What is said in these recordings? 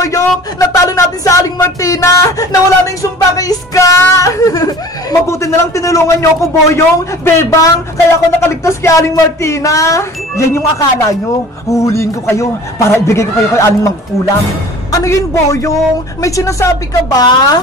Boyong, natalo natin sa Aling Martina. Nawala na yung sumpa kay Iska. Mabuti na lang tinulungan niyo ako, Boyong. Bebang, kaya ako nakaligtas kay Aling Martina. Yan yung akala nyo. Huhulihin ko kayo para ibigay ko kayo kay Aling Mangkukulam. Ano yun, Boyong? May sinasabi ka ba?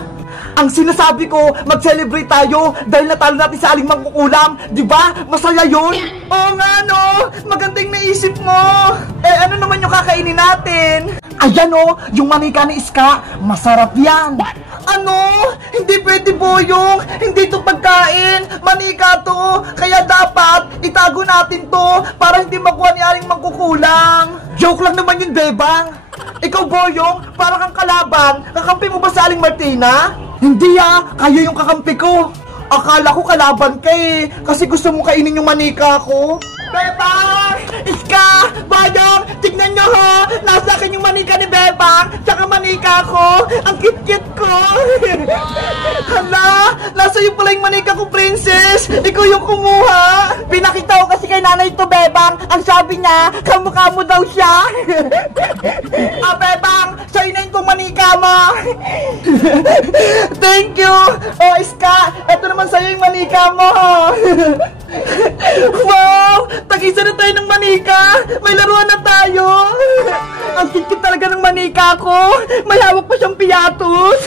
Ang sinasabi ko, mag-celebrate tayo dahil natalo natin sa Aling Mangkukulam. Diba? Masaya yun? Oo nga, no? Magandang naisip mo. Eh, ano naman yung kakainin natin? Ayan, oh, yung manika ni Iska. Masarap yan. Ano? Hindi pwede, Boyong. Hindi to pagkain. Manika to. Kaya dapat itago natin to para hindi makuha ni Aling Mangkukulam. Joke lang naman yun, Bebang. Ikaw, Boyong, para kang kalaban. Kakampi mo ba sa Aling Martina? Hindi kayo yung kakampi ko. Akala ko kalaban ka eh. Kasi gusto mo kainin yung manika ko. Bebang! Iska! Boyong! Tignan nyo ha! Nasa akin yung manika ni Bebang! Tsaka manika ko! Ang kit-kit ko! Hala! Nasa iyo pala yung manika ko, Princess! Ikaw yung kumuha! Pinakita ko kasi kay nanay to, Bebang! Ang sabi niya, kamukha mo daw siya! Bebang! Sa'yo na yung manika mo! Thank you! Oh, Iska! Ito naman sa'yo yung manika mo! Wow! Tag-isa na tayo ng manika! May laruan na tayo! Ang kikit talaga ng manika ko! May hawak pa siyang piyatos!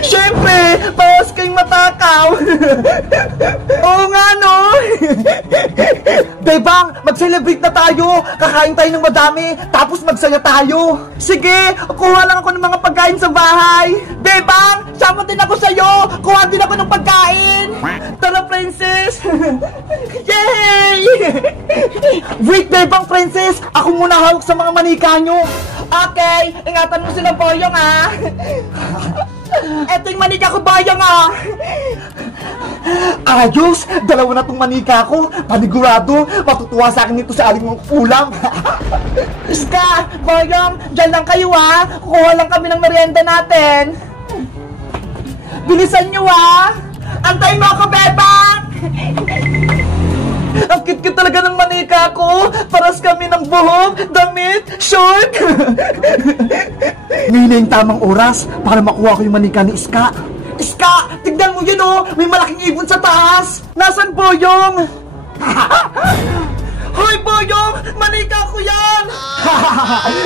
Siyempre, bawas kayong matakaw! Oo nga, no? Bebang, mag-celebrate na tayo! Kakain tayo ng madami, tapos magsaya tayo! Sige, kuha lang ako ng mga pagkain sa bahay! Bebang, sama din ako sa'yo! Kuha din ako ng pagkain! Tara, Princess! Yay! Wait, Bebang, Princess! Ako muna hawak sa mga manika nyo! Okay, ingatan mo sila, Boyong, Eto yung manika ko, Boyong, Ayos! Dalawa na tong manika ko! Panigurado! Matutuwa sa akin nito sa Aling Mangkukulam! Iska! Boyong! Diyan lang kayo, Kukuha lang kami ng merienda natin! Bilisan nyo, Antayin mo ako, Bebang! Ang cute talaga ng manika ko! Paras kami ng buhok, damit, short! Ngayon na yung tamang oras para makuha ko yung manika ni Iska. Iska! Tignan mo yun, May malaking ibon sa taas! Nasaan, Boyong? Hoy, Boyong! Manika ko yan!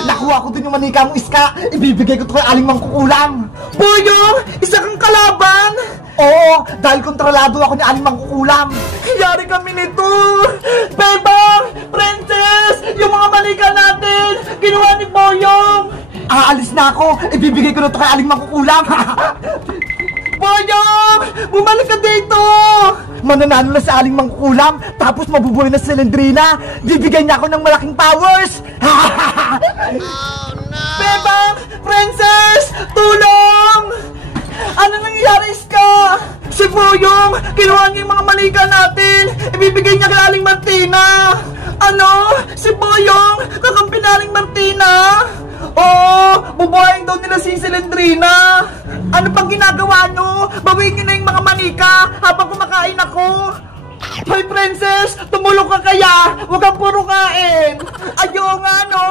Nakuha ko din yung manika mo, Iska! Ibibigay ko to kay Aling Mangkukulam! Boyong! Isa kang kalaban! Oo! Dahil kontrolado ako ni Aling Mangkukulam! Yari kami nito! Bebang! Princess! Yung mga manika natin! Ginawa ni Boyong! Aalis na ako! Ibibigay ko na to kay Aling Mangkukulam! Boyong! Bumalik ka dito! Mananalo na sa Aling Mangkukulam, tapos mabubuhay na si Lendrina. Bibigyan niya ako ng malaking powers! Oh, no! Bebang! Princess! Tulong! Ano nangyayari, Iska? Si Boyong! Kinuha niya yung mga manika natin! Ibibigay niya kay Aling Martina! Ano? Si Boyong! Kakampi na Aling Martina! Oo! Bubuhayin daw nila si Lendrina! Ano pang ginagawa nyo? Bawiin nyo na yung mga manika habang kumakain ako! Hoy, Princess! Tumulong ka kaya! Huwag kang puro kain! Ayaw nga, no?